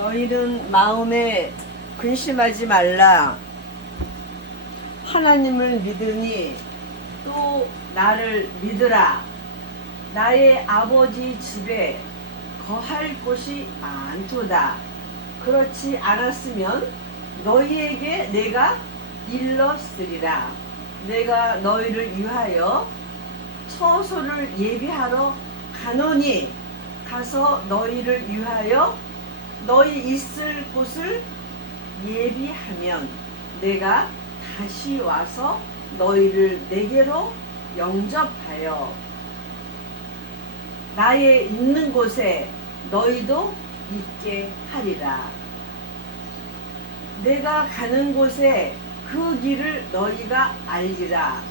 너희는 마음에 근심하지 말라. 하나님을 믿으니 또 나를 믿으라. 나의 아버지 집에 거할 곳이 많도다. 그렇지 않았으면 너희에게 내가 일렀으리라. 내가 너희를 위하여 처소를 예비하러 가노니 가서 너희를 위하여 너희 있을 곳을 예비하면 내가 다시 와서 너희를 내게로 영접하여 나의 있는 곳에 너희도 있게 하리라. 내가 가는 곳에 그 길을 너희가 알리라.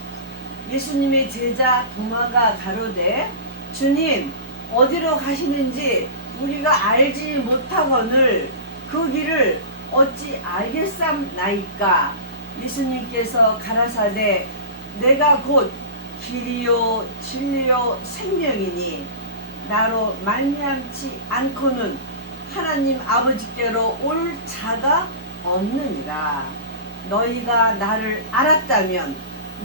예수님의 제자 도마가 가로되 주님 어디로 가시는지 우리가 알지 못하거늘 그 길을 어찌 알겠삼나이까. 예수님께서 가라사대 내가 곧 길이요 진리요 생명이니 나로 말미암지 않고는 하나님 아버지께로 올 자가 없느니라. 너희가 나를 알았다면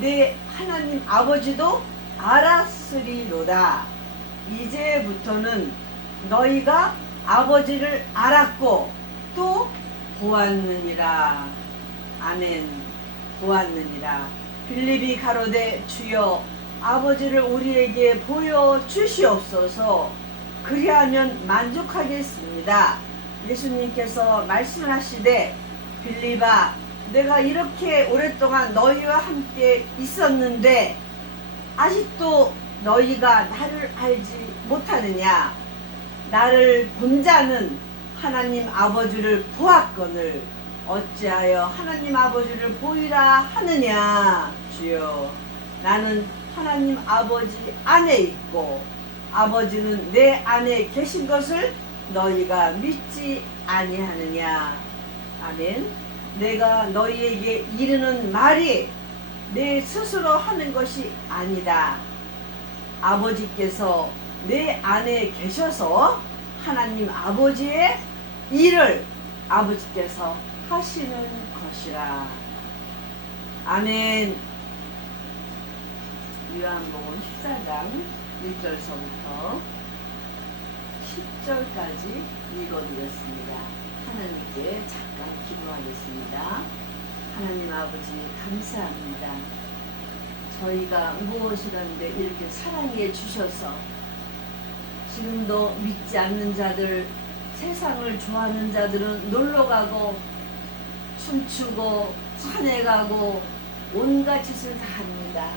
내 하나님 아버지도 알았으리로다. 이제부터는 너희가 아버지를 알았고 또 보았느니라. 아멘. 보았느니라. 빌립이 가로되 주여 아버지를 우리에게 보여 주시옵소서. 그리하면 만족하겠습니다. 예수님께서 말씀하시되 빌립아 내가 이렇게 오랫동안 너희와 함께 있었는데 아직도 너희가 나를 알지 못하느냐. 나를 본 자는 하나님 아버지를 보았거늘 어찌하여 하나님 아버지를 보이라 하느냐. 주여 나는 하나님 아버지 안에 있고 아버지는 내 안에 계신 것을 너희가 믿지 아니하느냐. 아멘. 내가 너희에게 이르는 말이 내 스스로 하는 것이 아니다. 아버지께서 내 안에 계셔서 하나님 아버지의 일을 아버지께서 하시는 것이라. 아멘. 요한복음 14장 1절서부터 10절까지 읽어드렸습니다. 하나님께 잠깐 기도하겠습니다. 하나님 아버지 감사합니다. 저희가 무엇을 하는데 이렇게 사랑해 주셔서 지금도 믿지 않는 자들, 세상을 좋아하는 자들은 놀러가고 춤추고 산에 가고 온갖 짓을 다 합니다.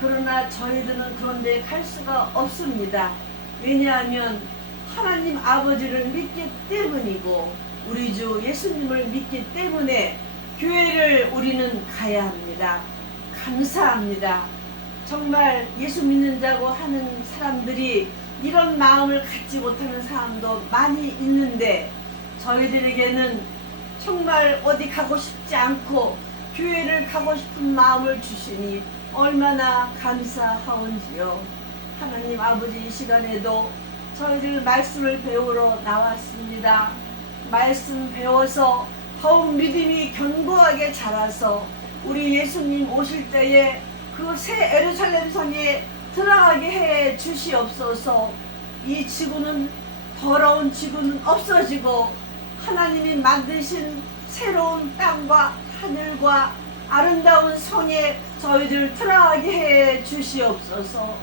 그러나 저희들은 그런데 갈 수가 없습니다. 왜냐하면 하나님 아버지를 믿기 때문이고 우리 주 예수님을 믿기 때문에 교회를 우리는 가야 합니다. 감사합니다. 정말 예수 믿는 자고 하는 사람들이 이런 마음을 갖지 못하는 사람도 많이 있는데 저희들에게는 정말 어디 가고 싶지 않고 교회를 가고 싶은 마음을 주시니 얼마나 감사하온지요. 하나님 아버지 이 시간에도 저희들 말씀을 배우러 나왔습니다. 말씀 배워서 더욱 믿음이 견고하게 자라서 우리 예수님 오실 때에 그 새 예루살렘 성에 들어가게 해 주시옵소서. 이 지구는 더러운 지구는 없어지고 하나님이 만드신 새로운 땅과 하늘과 아름다운 성에 저희들 들어가게 해 주시옵소서.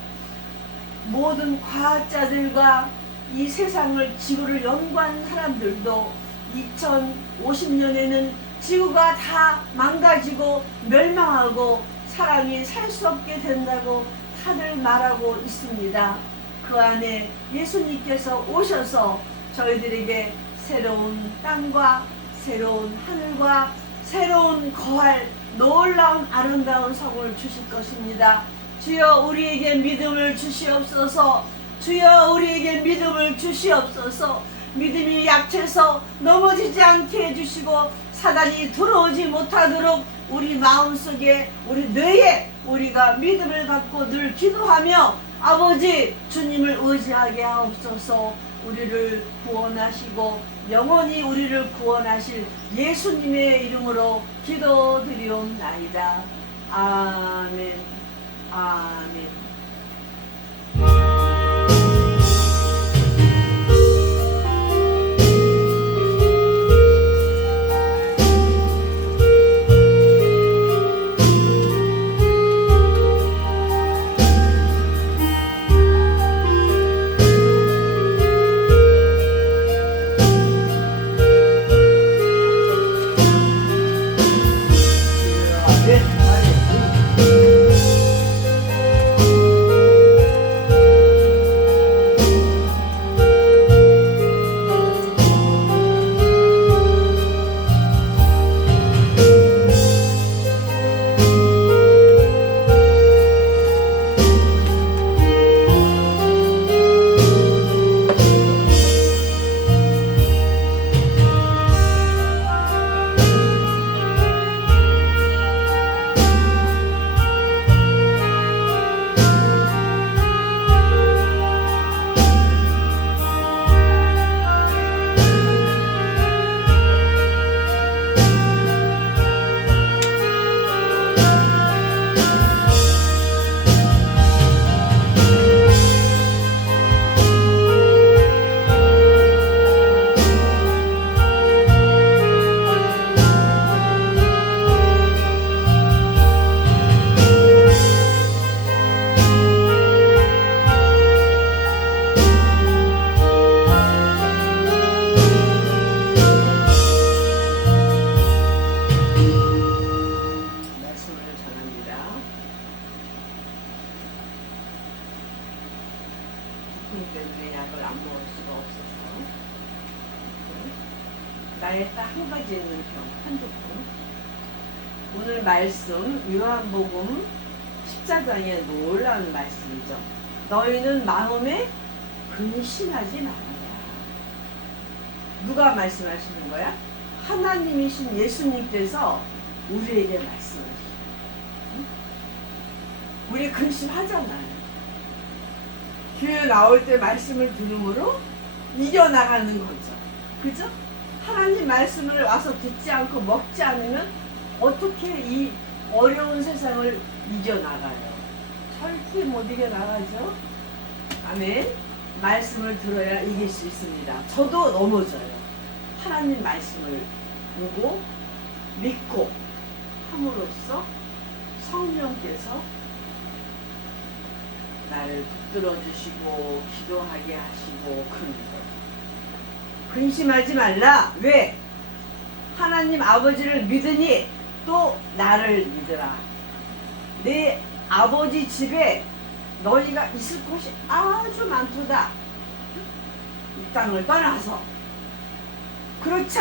모든 과학자들과 이 세상을 지구를 연구한 사람들도 2050년에는 지구가 다 망가지고 멸망하고 사람이 살 수 없게 된다고 다들 말하고 있습니다. 그 안에 예수님께서 오셔서 저희들에게 새로운 땅과 새로운 하늘과 새로운 거할 놀라운 아름다운 성을 주실 것입니다. 주여 우리에게 믿음을 주시옵소서. 주여 우리에게 믿음을 주시옵소서. 믿음이 약해서 넘어지지 않게 해주시고 사단이 들어오지 못하도록 우리 마음속에 우리 뇌에 우리가 믿음을 갖고 늘 기도하며 아버지 주님을 의지하게 하옵소서. 우리를 구원하시고 영원히 우리를 구원하실 예수님의 이름으로 기도드리옵나이다. 아멘. 아멘. 때문에 약을 안 먹을 수가 없어서 나의 딱 한 가지 있는 병, 한두 병. 오늘 말씀 요한복음 14장에 놀라운 말씀이죠. 너희는 마음에 근심하지 말아라. 누가 말씀하시는 거야? 하나님이신 예수님께서 우리에게 말씀하시죠. 우리 근심하잖아요. 교회 나올 때 말씀을 들음으로 이겨나가는 거죠. 그죠? 하나님 말씀을 와서 듣지 않고 먹지 않으면 어떻게 이 어려운 세상을 이겨나가요? 절대 못 이겨나가죠. 아멘. 말씀을 들어야 이길 수 있습니다. 저도 넘어져요. 하나님 말씀을 보고 믿고 함으로써 성령께서 나를 붙들어 주시고 기도하게 하시고 그런 거. 근심하지 말라. 왜? 하나님 아버지를 믿으니 또 나를 믿으라. 내 아버지 집에 너희가 있을 곳이 아주 많도다. 이 땅을 떠나서. 그렇지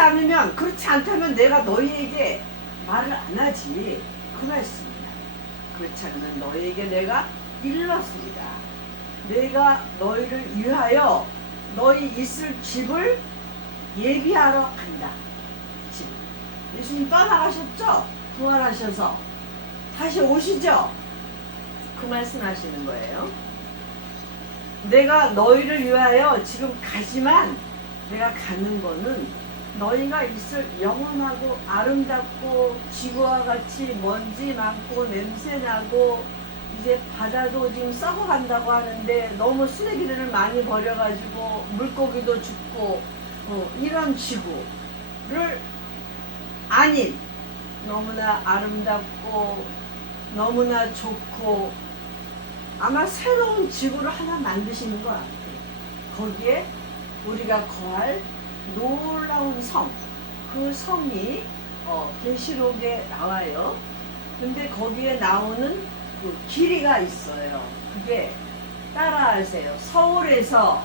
않다면 내가 너희에게 말을 안 하지. 그 말씀이야. 그렇지 않으면 너희에게 내가 일렀습니다. 내가 너희를 위하여 너희 있을 집을 예비하러 간다. 집. 예수님 떠나가셨죠? 부활하셔서 다시 오시죠? 그 말씀 하시는 거예요. 내가 너희를 위하여 지금 가지만 내가 가는 거는 너희가 있을 영원하고 아름답고 지구와 같이 먼지 많고 냄새나고 이제 바다도 지금 썩어간다고 하는데 너무 쓰레기들을 많이 버려가지고 물고기도 죽고 이런 지구를 아닌 너무나 아름답고 너무나 좋고 아마 새로운 지구를 하나 만드시는 것 같아요. 거기에 우리가 거할 놀라운 섬, 그 섬이 계시록에 나와요. 근데 거기에 나오는 그 길이가 있어요. 그게 따라하세요. 서울에서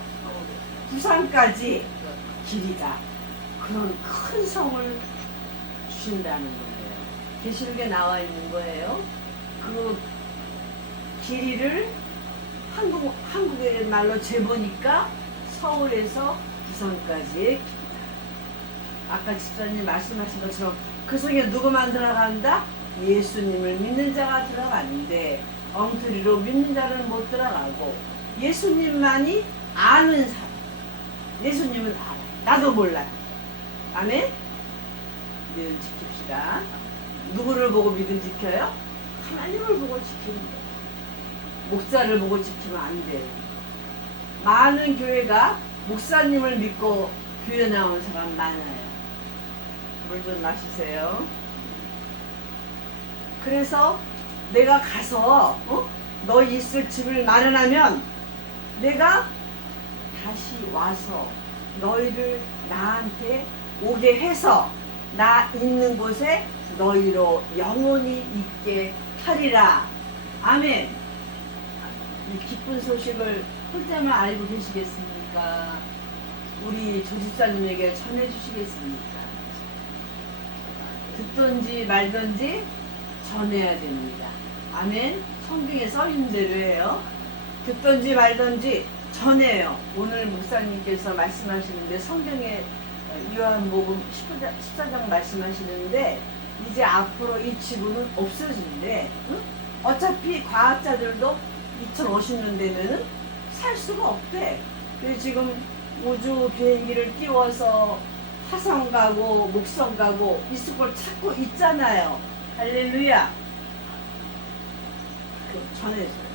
부산까지 길이가 그런 큰 성을 주신다는 거예요. 계시록에 나와 있는 거예요. 그 길이를 한국의 말로 재보니까 서울에서 부산까지의 길이다. 아까 집사님 말씀하신 것처럼 그 성에 누구만 들어간다? 예수님을 믿는 자가 들어가는데 엉터리로 믿는 자는 못 들어가고 예수님만이 아는 사람. 예수님은 알아. 나도 몰라요. 아멘? 믿음 지킵시다. 누구를 보고 믿음 지켜요? 하나님을 보고 지키는 거예요. 목사를 보고 지키면 안 돼요. 많은 교회가 목사님을 믿고 교회 나온 사람 많아요. 물 좀 마시세요. 그래서 내가 가서 너 있을 집을 마련하면 내가 다시 와서 너희를 나한테 오게 해서 나 있는 곳에 너희로 영원히 있게 하리라. 아멘. 이 기쁜 소식을 혼자만 알고 계시겠습니까? 우리 조집사님에게 전해주시겠습니까? 듣든지 말든지 전해야 됩니다. 아멘. 성경에 써있는 대로 해요. 듣든지 말든지 전해요. 오늘 목사님께서 말씀하시는데 성경에 요한복음 14장 말씀하시는데 이제 앞으로 이 지구는 없어진대. 응? 어차피 과학자들도 2050년 되면은 살 수가 없대. 그래서 지금 우주 비행기를 띄워서 화성 가고 목성 가고 있을 걸 찾고 있잖아요. 할렐루야. 그 전해줘요.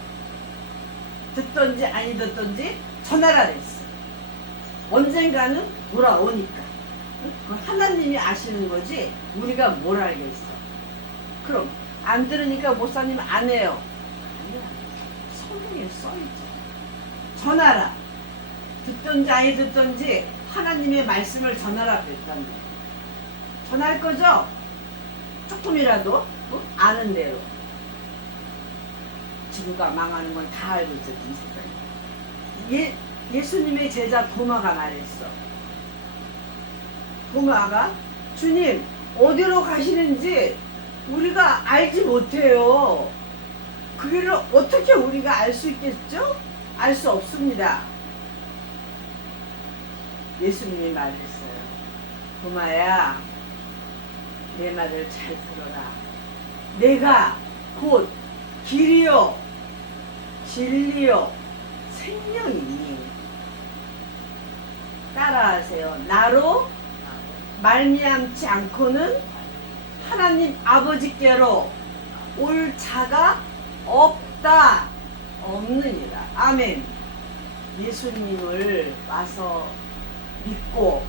듣든지 아니 듣든지 전하라 그랬어. 언젠가는 돌아오니까. 그 하나님이 아시는 거지 우리가 뭘 알겠어. 그럼 안 들으니까 목사님 안 해요. 아니야. 성경에 써있죠. 전하라. 듣든지 아니 듣든지 하나님의 말씀을 전하라 그랬단 말이야. 전할 거죠? 조금이라도 아는 대로. 지구가 망하는 건 다 알고 있었던 세상에. 예수님의 제자 도마가 말했어. 도마가 주님 어디로 가시는지 우리가 알지 못해요. 그 길을 어떻게 우리가 알 수 있겠죠? 알 수 없습니다. 예수님이 말했어요. 도마야, 내 말을 잘 들어라. 내가 곧 길이요 진리요 생명이니 따라하세요. 나로 말미암지 않고는 하나님 아버지께로 올 자가 없다. 없느니라. 아멘. 예수님을 와서 믿고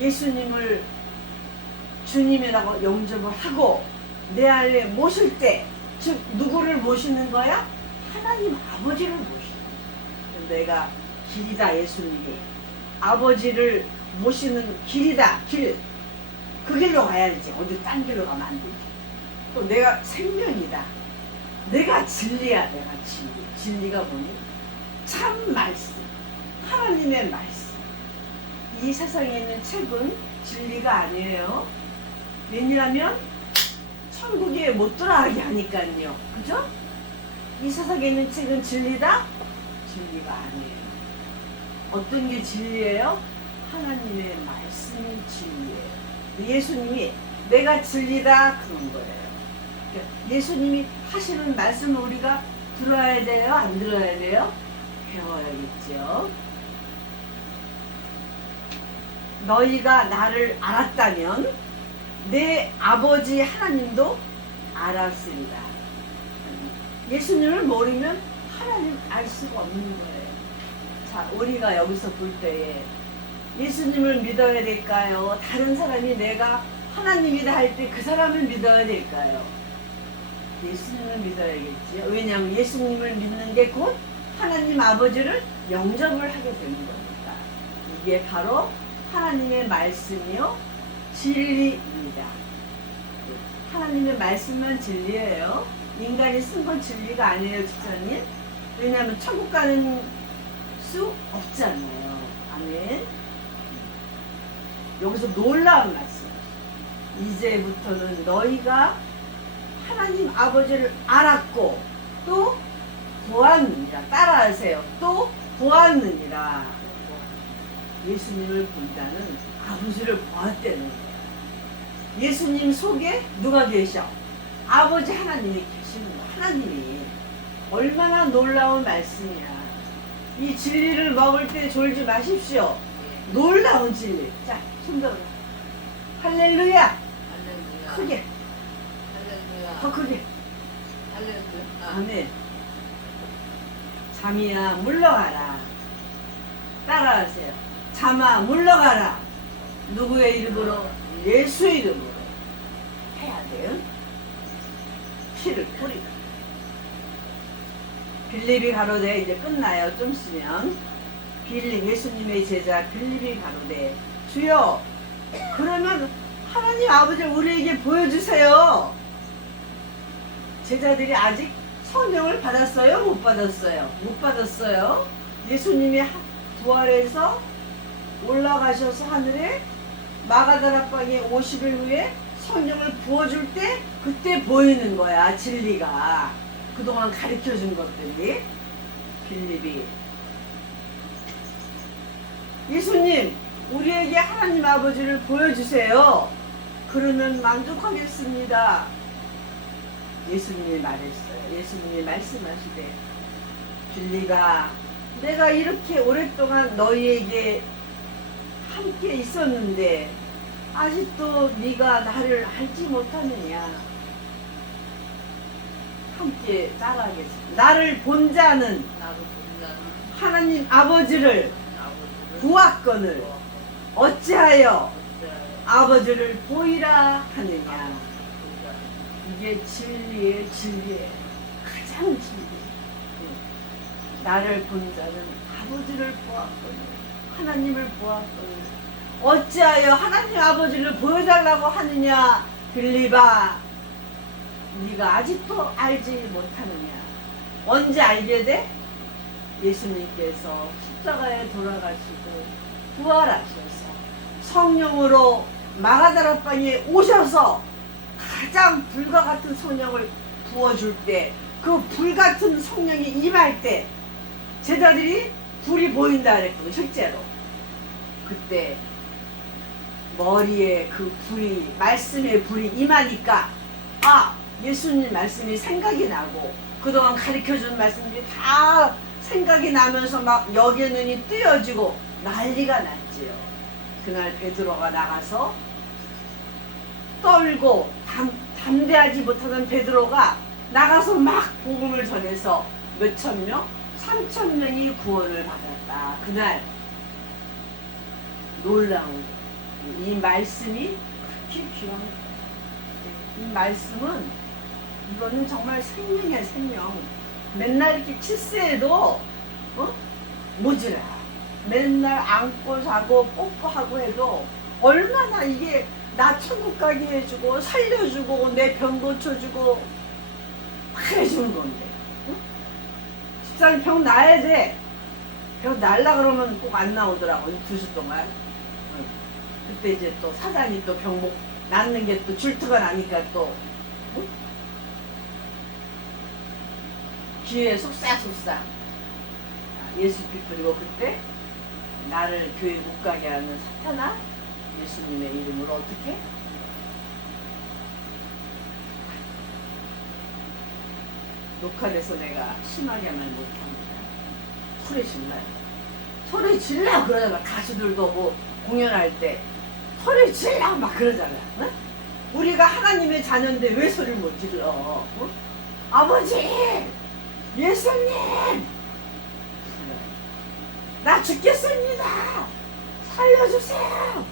예수님을 주님이라고 영접을 하고 내 안에 모실 때, 즉 누구를 모시는 거야? 하나님 아버지를 모시는 거야. 내가 길이다. 예수님이 아버지를 모시는 길이다. 길. 그 길로 가야지. 어디 딴 길로 가면 안 되지. 또 내가 생명이다. 내가 진리야. 내가 진리. 진리가 뭐니? 참 말씀. 하나님의 말씀. 이 세상에 있는 책은 진리가 아니에요. 왜냐하면 천국에 못 들어가게 하니까요. 그죠? 이 세상에 있는 책은 진리다? 진리가 아니에요. 어떤 게 진리예요? 하나님의 말씀이 진리예요. 예수님이 내가 진리다 그런 거예요. 예수님이 하시는 말씀을 우리가 들어야 돼요? 안 들어야 돼요? 배워야겠죠. 너희가 나를 알았다면 내 아버지 하나님도 알았으리라. 예수님을 모르면 하나님 알 수가 없는 거예요. 자, 우리가 여기서 볼 때에 예수님을 믿어야 될까요? 다른 사람이 내가 하나님이다 할 때 그 사람을 믿어야 될까요? 예수님을 믿어야겠지요. 왜냐하면 예수님을 믿는 게 곧 하나님 아버지를 영접을 하게 되는 거니까. 이게 바로 하나님의 말씀이요 진리입니다. 하나님의 말씀만 진리예요. 인간이 쓴 건 진리가 아니에요, 집사님. 왜냐하면 천국 가는 수 없잖아요. 아멘. 여기서 놀라운 말씀. 이제부터는 너희가 하나님 아버지를 알았고 또 보았느니라. 따라하세요. 또 보았느니라. 예수님을 본다는 아버지를 보았다는 거예요. 예수님 속에 누가 계셔? 아버지 하나님이 계시는 거예요. 하나님이. 얼마나 놀라운 말씀이야. 이 진리를 먹을 때 졸지 마십시오. 예. 놀라운 진리. 자, 손들어. 할렐루야. 할렐루야. 크게. 할렐루야. 더 크게. 할렐루야. 아멘. 잠이야 물러가라. 따라하세요. 잠아 물러가라. 누구의 이름으로? 예수의 이름으로 해야 돼요. 피를 뿌리고. 빌립이 가로되 이제 끝나요. 좀 쓰면 빌립 예수님의 제자 빌립이 가로되 주여 그러면 하나님 아버지를 우리에게 보여주세요. 제자들이 아직 성령을 받았어요? 못 받았어요? 못 받았어요. 예수님이 부활해서 올라가셔서 하늘에 마가다락방에 50일 후에 성령을 부어줄 때 그때 보이는 거야. 진리가 그동안 가르쳐준 것들이. 빌립이 예수님 우리에게 하나님 아버지를 보여주세요. 그러면 만족하겠습니다. 예수님이 말했어요. 예수님이 말씀하시되 빌립아 내가 이렇게 오랫동안 너희에게 함께 있었는데 아직도 네가 나를 알지 못하느냐. 함께 따라하겠습니다. 나를 본 자는 나로 본다는 하나님 아버지를 아버지를 보았거늘 어찌하여 어찌하여 아버지를 보이라 하느냐. 보이라. 이게 진리의 진리예요. 가장 진리. 나를 본 자는 아버지를 보았거늘 하나님을 보았거늘 어찌하여 하나님 아버지를 보여달라고 하느냐. 빌립아 네가 아직도 알지 못하느냐. 언제 알게 돼? 예수님께서 십자가에 돌아가시고 부활하셔서 성령으로 마가다락방에 오셔서 가장 불과 같은 성령을 부어줄 때 그 불같은 성령이 임할 때 제자들이 불이 보인다 그랬거든요. 실제로 그때 머리에 그 불이 말씀의 불이 임하니까 예수님 말씀이 생각이 나고 그동안 가르쳐준 말씀들이 다 생각이 나면서 막 여기에 눈이 뜨여지고 난리가 났지요. 그날 베드로가 나가서 떨고 담대하지 못하던 베드로가 나가서 막 복음을 전해서 몇천 명? 3,000명이 구원을 받았다. 그날 놀라운 이 말씀이 그렇게 귀한 거예요. 이 말씀은 이거는 정말 생명이야. 생명. 맨날 이렇게 치스해도 모자라. 맨날 안고 자고 뽀뽀하고 해도 얼마나 이게 나 천국 가게 해주고 살려주고 내 병 고쳐주고 막 해주는 건데. 집사님 병 나야 돼. 병 날라 그러면 꼭 안 나오더라고. 2주 동안. 그때 이제 또 사장이 또 병 낫는 게 또 줄트가 나니까 또 귀에 쏙싹쏙싹 예수 피 뿌리고 그때 나를 교회 못 가게 하는 사탄아 예수님의 이름으로 어떻게? 녹화돼서 내가 심하게 말 못합니다. 소리 질러요. 소리 질러 그러잖아. 가수들도 뭐 공연할 때 소리 질러 막 그러잖아. 응? 우리가 하나님의 자녀인데 왜 소리를 못 질러? 응? 아버지! 예수님! 나 죽겠습니다! 살려주세요!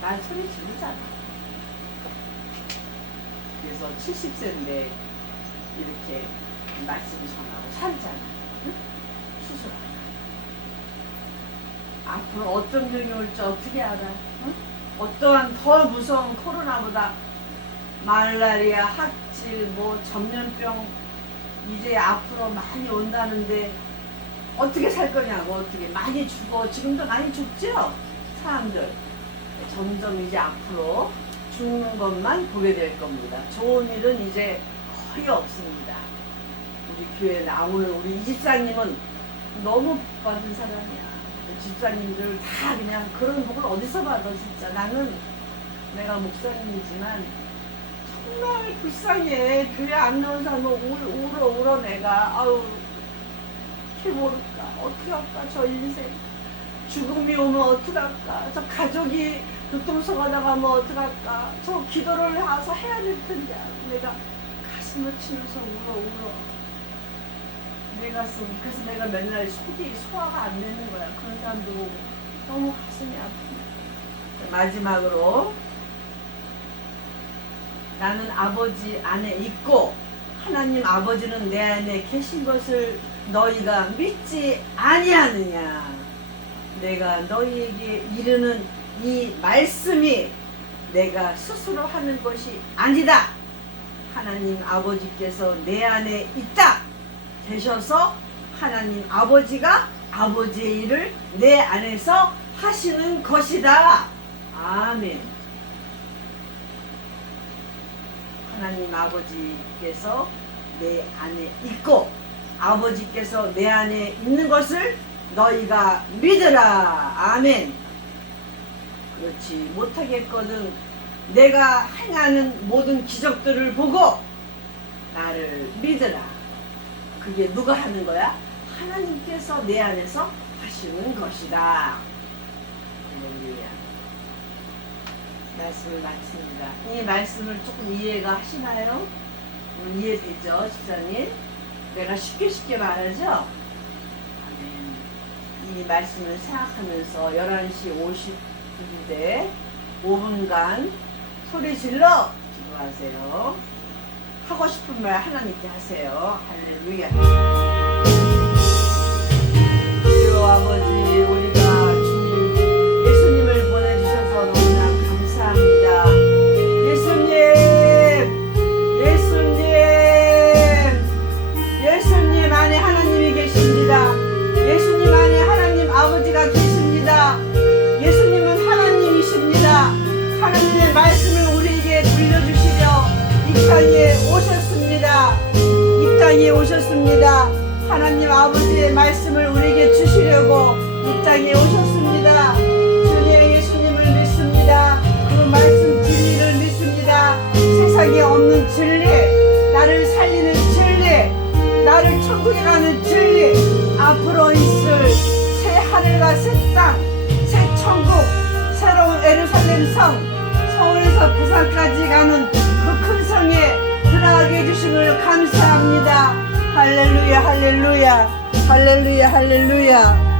난 소리 지르잖아. 그래서 70세인데 이렇게 말씀 전하고 살잖아. 응? 수술하고. 앞으로 어떤 병이 올지 어떻게 알아? 응? 어떠한 더 무서운 코로나보다 말라리아, 학질, 뭐 전염병 이제 앞으로 많이 온다는데 어떻게 살 거냐고. 어떻게 많이 죽어. 지금도 많이 죽죠? 사람들 점점 이제 앞으로 죽는 것만 보게 될 겁니다. 좋은 일은 이제 거의 없습니다. 우리 교회 나오는 우리 집사님은 너무 복 받은 사람이야. 집사님들 다 그냥 그런 복을 어디서 받아. 진짜 나는 내가 목사님이지만 정말 불쌍해. 교회 안 나온 사람은 울어 내가. 아우 어떻게 모를까? 어떻게 할까? 저 인생 죽음이 오면 어떡할까? 저 가족이 교통사고 나가면 어떡할까? 저 기도를 해서 해야 될 텐데 내가 가슴을 치면서 울어. 내 가슴. 그래서 내가 맨날 속이 소화가 안 되는 거야. 그런 사람도 보고 너무 가슴이 아프네. 마지막으로 나는 아버지 안에 있고 하나님 아버지는 내 안에 계신 것을 너희가 믿지 아니하느냐. 내가 너희에게 이르는 이 말씀이 내가 스스로 하는 것이 아니다. 하나님 아버지께서 내 안에 있다 계셔서 하나님 아버지가 아버지의 일을 내 안에서 하시는 것이다. 아멘. 하나님 아버지께서 내 안에 있고 아버지께서 내 안에 있는 것을 너희가 믿으라. 아멘. 그렇지 못하겠거든 내가 행하는 모든 기적들을 보고 나를 믿으라. 그게 누가 하는 거야? 하나님께서 내 안에서 하시는 것이다. 할렐루야. 말씀을 마칩니다. 이 말씀을 조금 이해가 하시나요? 이해되죠, 집사님? 내가 쉽게 말하죠? 아멘. 이 말씀을 생각하면서 11시 50분인데 5분간 소리 질러 기도하세요. 하고 싶은 말 하나님께 하세요. 할렐루야. 주여 아버지, 우리가 주님 예수님을 보내주셔서 너무나 감사합니다. 예수님 안에 하나님이 계십니다. 예수님 안에 하나님 아버지가 계십니다. 예수님은 하나님이십니다. 하나님의 말씀을 우리에게 들려주시려 이 땅에 오셨습니다. 이 땅에 오셨습니다. 하나님 아버지의 말씀을 우리에게 주시려고 이 땅에 오셨습니다. 주님 예수님을 믿습니다. 그 말씀 진리를 믿습니다. 세상에 없는 진리, 나를 살리는 진리, 나를 천국에 가는 진리, 앞으로 있을 새 하늘과 새 땅, 새 천국, 새로운 예루살렘 성, 서울에서 부산까지 가는 그 큰 성에 들어가게 해주심을 감사합니다. 할렐루야, 할렐루야, 할렐루야, 할렐루야.